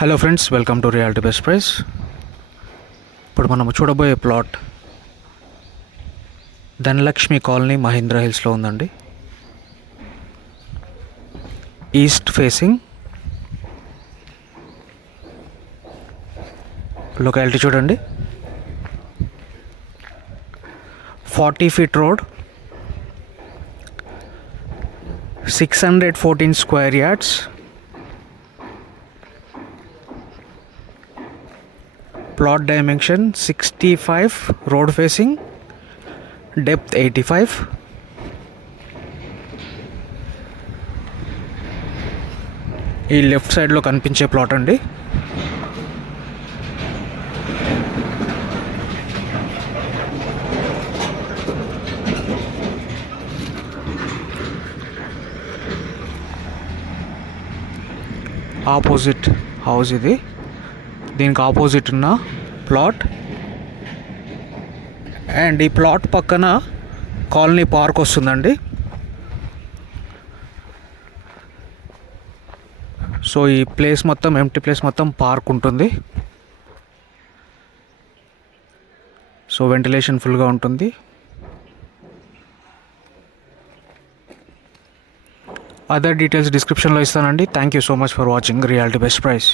Hello friends, welcome to reality best price. ఇప్పుడు మనము చూడబోయే ప్లాట్ ధనలక్ష్మి కాలనీ, మహీంద్రా హిల్స్లో ఉందండి. East facing. లొకాలిటీ చూడండి, 40 feet road, 614 square yards. Plot dimension 65, road facing, depth 85. ఈ లెఫ్ట్ సైడ్లో కనిపించే ప్లాట్ అండి. ఆపోజిట్ హౌస్ ఇది. దీనికి ఆపోజిట్ ఉన్న ప్లాట్. అండ్ ఈ ప్లాట్ పక్కన కాలనీ పార్క్ వస్తుందండి. సో ఈ ప్లేస్ మొత్తం ఎంప్టీ ప్లేస్ మొత్తం పార్క్ ఉంటుంది. సో వెంటిలేషన్ ఫుల్గా ఉంటుంది. అదర్ డీటెయిల్స్ డిస్క్రిప్షన్లో ఇస్తానండి. Thank you so much for watching reality best price.